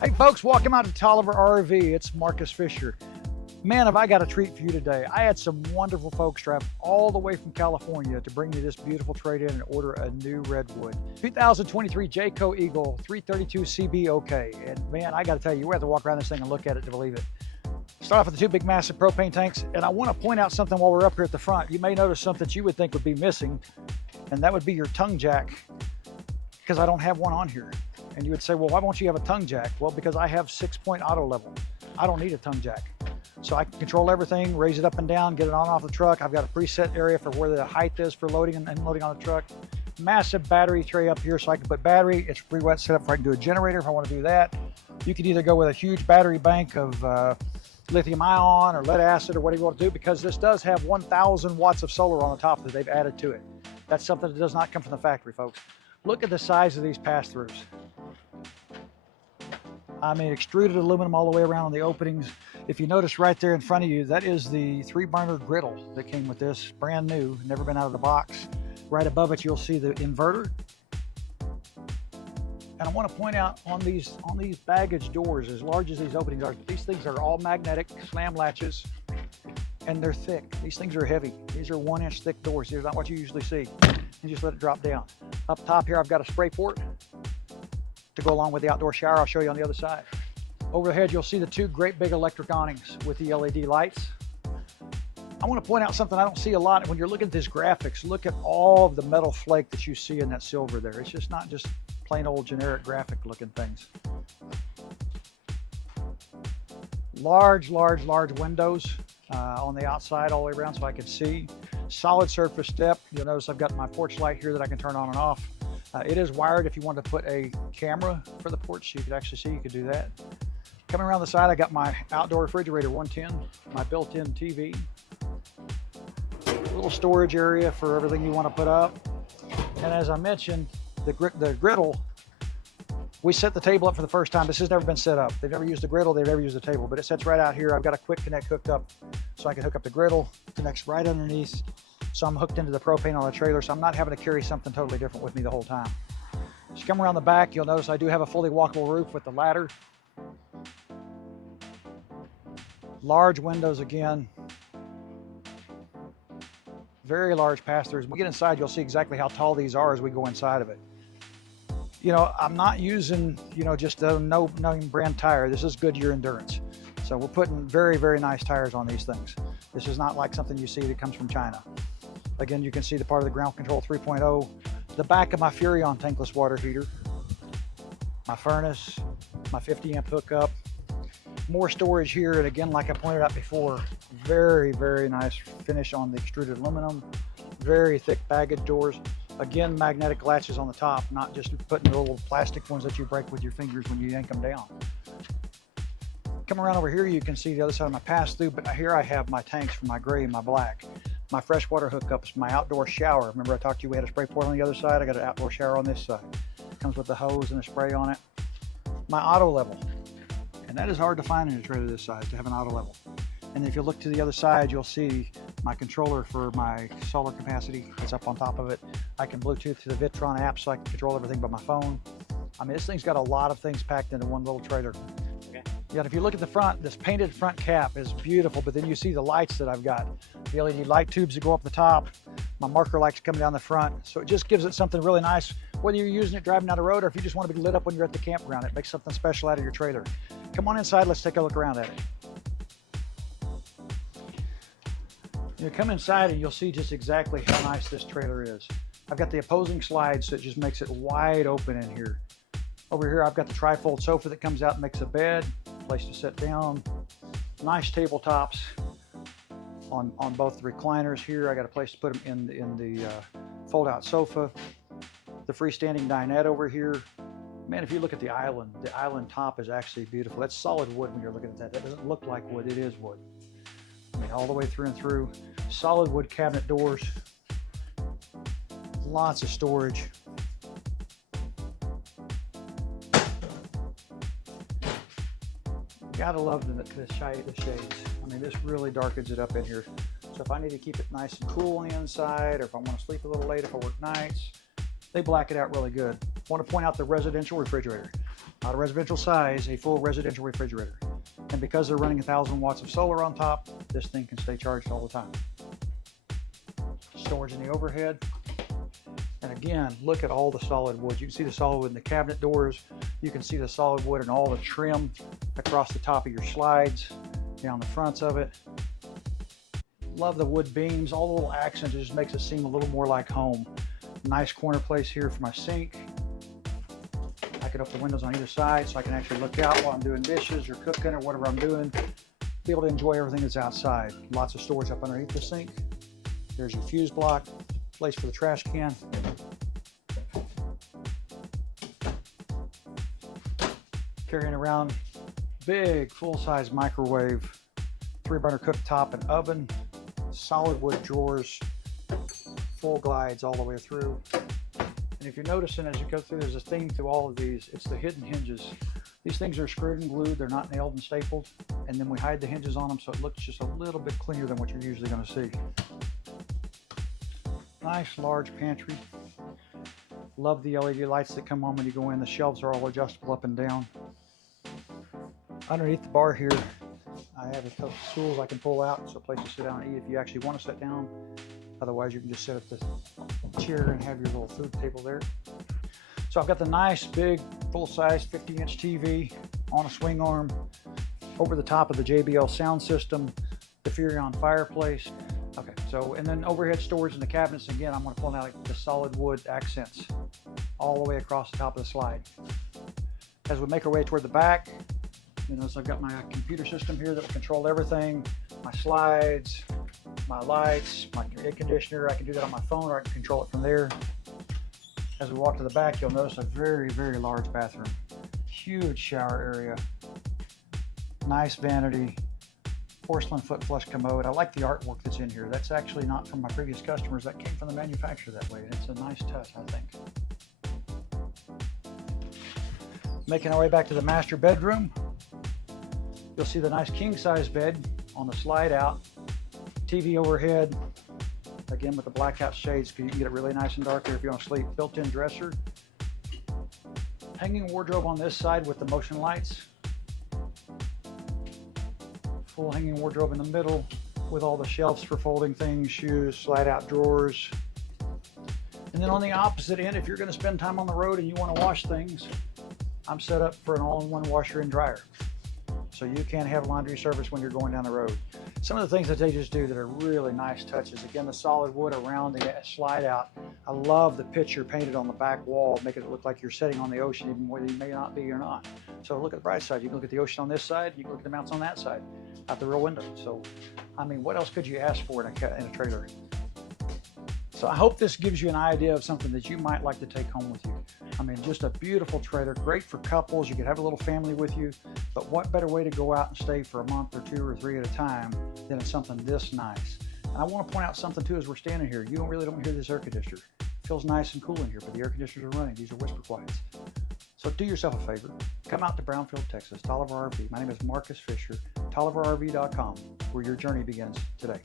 Hey folks, welcome out to Tolliver RV. It's Marcus Fisher. Man, have I got a treat for you today. I had some wonderful folks drive all the way from California to bring me this beautiful trade-in and order a new Redwood. 2023 Jayco Eagle 332 CB OK. And man, I gotta tell you, we have to walk around this thing and look at it to believe it. Start off with the two big massive propane tanks, and I want to point out something while we're up here at the front. You may notice something that you would think would be missing, and that would be your tongue jack, because I don't have one on here. And you would say, well, why won't you have a tongue jack? Well, because I have 6-point auto level. I don't need a tongue jack. So I can control everything, raise it up and down, get it on and off the truck. I've got a preset area for where the height is for loading and unloading on the truck. Massive battery tray up here so I can put battery. It's pre-wet setup for I can do a generator if I want to do that. You could either go with a huge battery bank of lithium ion or lead acid or whatever you want to do, because this does have 1,000 watts of solar on the top that they've added to it. That's something that does not come from the factory, folks. Look at the size of these pass-throughs. I mean, extruded aluminum all the way around on the openings. If you notice right there in front of you, that is the 3-burner griddle that came with this, brand new, never been out of the box. Right above it, you'll see the inverter. And I want to point out on these baggage doors, as large as these openings are, these things are all magnetic slam latches, and they're thick. These things are heavy. These are 1-inch thick doors. They're not what you usually see. You just let it drop down. Up top here, I've got a spray port to go along with the outdoor shower. I'll show you on the other side. Overhead, you'll see the two great big electric awnings with the LED lights. I want to point out something I don't see a lot. When you're looking at these graphics, look at all of the metal flake that you see in that silver there. It's just not just plain old generic graphic looking things. Large windows on the outside all the way around so I can see. Solid surface step. You'll notice I've got my porch light here that I can turn on and off. It is wired if you want to put a camera for the porch so you could actually see, you could do that. Coming around the side, I got my outdoor refrigerator 110, my built-in TV. A little storage area for everything you want to put up. And as I mentioned, the griddle, we set the table up for the first time. This has never been set up. They've never used the griddle, they've never used the table, but it sits right out here. I've got a quick connect hooked up so I can hook up the griddle, connects right underneath. So I'm hooked into the propane on the trailer, so I'm not having to carry something totally different with me the whole time. As you come around the back, you'll notice I do have a fully walkable roof with the ladder. Large windows again. Very large pass-throughs. When we get inside, you'll see exactly how tall these are as we go inside of it. You know, I'm not using, just a no-name brand tire. This is Goodyear Endurance. So we're putting very, very nice tires on these things. This is not like something you see that comes from China. Again, you can see the part of the ground control 3.0, the back of my Furrion tankless water heater, my furnace, my 50-amp hookup, more storage here. And again, like I pointed out before, very, very nice finish on the extruded aluminum, very thick baggage doors. Again, magnetic latches on the top, not just putting the little plastic ones that you break with your fingers when you yank them down. Come around over here, you can see the other side of my pass-through, but here I have my tanks for my gray and my black. My freshwater hookups, my outdoor shower. Remember I talked to you, we had a spray port on the other side. I got an outdoor shower on this side. Comes with the hose and a spray on it. My auto level. And that is hard to find in a trailer this size, to have an auto level. And if you look to the other side, you'll see my controller for my solar capacity. It's up on top of it. I can Bluetooth to the Vitron app so I can control everything by my phone. I mean, this thing's got a lot of things packed into one little trailer. Yet if you look at the front, this painted front cap is beautiful, but then you see the lights that I've got. The LED light tubes that go up the top, my marker lights coming down the front. So it just gives it something really nice, whether you're using it driving down the road or if you just want to be lit up when you're at the campground. It makes something special out of your trailer. Come on inside, let's take a look around at it. You come inside and you'll see just exactly how nice this trailer is. I've got the opposing slides, so it just makes it wide open in here. Over here, I've got the tri-fold sofa that comes out and makes a bed, place to sit down. Nice tabletops on both the recliners here. I got a place to put them in the fold-out sofa. The freestanding dinette over here. Man, if you look at the island top is actually beautiful. That's solid wood when you're looking at that. That doesn't look like wood, it is wood. I mean, all the way through and through. Solid wood cabinet doors. Lots of storage. Gotta love the shades. I mean, this really darkens it up in here. So if I need to keep it nice and cool on the inside, or if I want to sleep a little late if I work nights, they black it out really good. I want to point out the residential refrigerator. not a residential size, a full residential refrigerator. And because they're running 1,000 watts of solar on top, this thing can stay charged all the time. Storage in the overhead. And again, look at all the solid wood. You can see the solid wood in the cabinet doors. You can see the solid wood and all the trim across the top of your slides, down the fronts of it. Love the wood beams, all the little accents. It just makes it seem a little more like home. Nice corner place here for my sink. I can open the windows on either side so I can actually look out while I'm doing dishes or cooking or whatever I'm doing. Be able to enjoy everything that's outside. Lots of storage up underneath the sink. There's your fuse block, place for the trash can. Carrying around big full-size microwave, 3-burner cooktop and oven, solid wood drawers, full glides all the way through. And if you're noticing as you go through, there's a theme through all of these. It's the hidden hinges. These things are screwed and glued. They're not nailed and stapled. And then we hide the hinges on them so it looks just a little bit cleaner than what you're usually going to see. Nice large pantry. Love the LED lights that come on when you go in. The shelves are all adjustable up and down. Underneath the bar here, I have a couple of stools I can pull out. So a place to sit down and eat if you actually want to sit down. Otherwise, you can just sit at the chair and have your little food table there. So I've got the nice big full-size 50-inch TV on a swing arm over the top of the JBL sound system, the Furrion fireplace. Okay, so and then overhead storage in the cabinets. Again, I'm going to pull out the solid wood accents all the way across the top of the slide. As we make our way toward the back, you know, so I've got my computer system here that will control everything, my slides, my lights, my air conditioner. I can do that on my phone or I can control it from there. As we walk to the back, you'll notice a very, very large bathroom. Huge shower area. Nice vanity. Porcelain foot flush commode. I like the artwork that's in here. That's actually not from my previous customers. That came from the manufacturer that way. And it's a nice touch, I think. Making our way back to the master bedroom. You'll see the nice king-size bed on the slide out. TV overhead. Again with the blackout shades, because you can get it really nice and dark there if you want to sleep. Built-in dresser. Hanging wardrobe on this side with the motion lights. Full hanging wardrobe in the middle with all the shelves for folding things, shoes, slide-out drawers. And then on the opposite end, if you're going to spend time on the road and you want to wash things, I'm set up for an all-in-one washer and dryer. So you can have laundry service when you're going down the road. Some of the things that they just do that are really nice touches. Again, the solid wood around the slide out. I love the picture painted on the back wall, making it look like you're sitting on the ocean, even whether you may not be or not. So look at the bright side. You can look at the ocean on this side. You can look at the mountains on that side, out the rear window. So, I mean, what else could you ask for in a trailer? So I hope this gives you an idea of something that you might like to take home with you. I mean, just a beautiful trailer, great for couples. You could have a little family with you, but what better way to go out and stay for a month or 2 or 3 at a time than something this nice? And I want to point out something too as we're standing here. You really don't hear this air conditioner. It feels nice and cool in here, but the air conditioners are running. These are whisper quiets. So do yourself a favor. Come out to Brownfield, Texas, Tolliver RV. My name is Marcus Fisher, TolliverRV.com, where your journey begins today.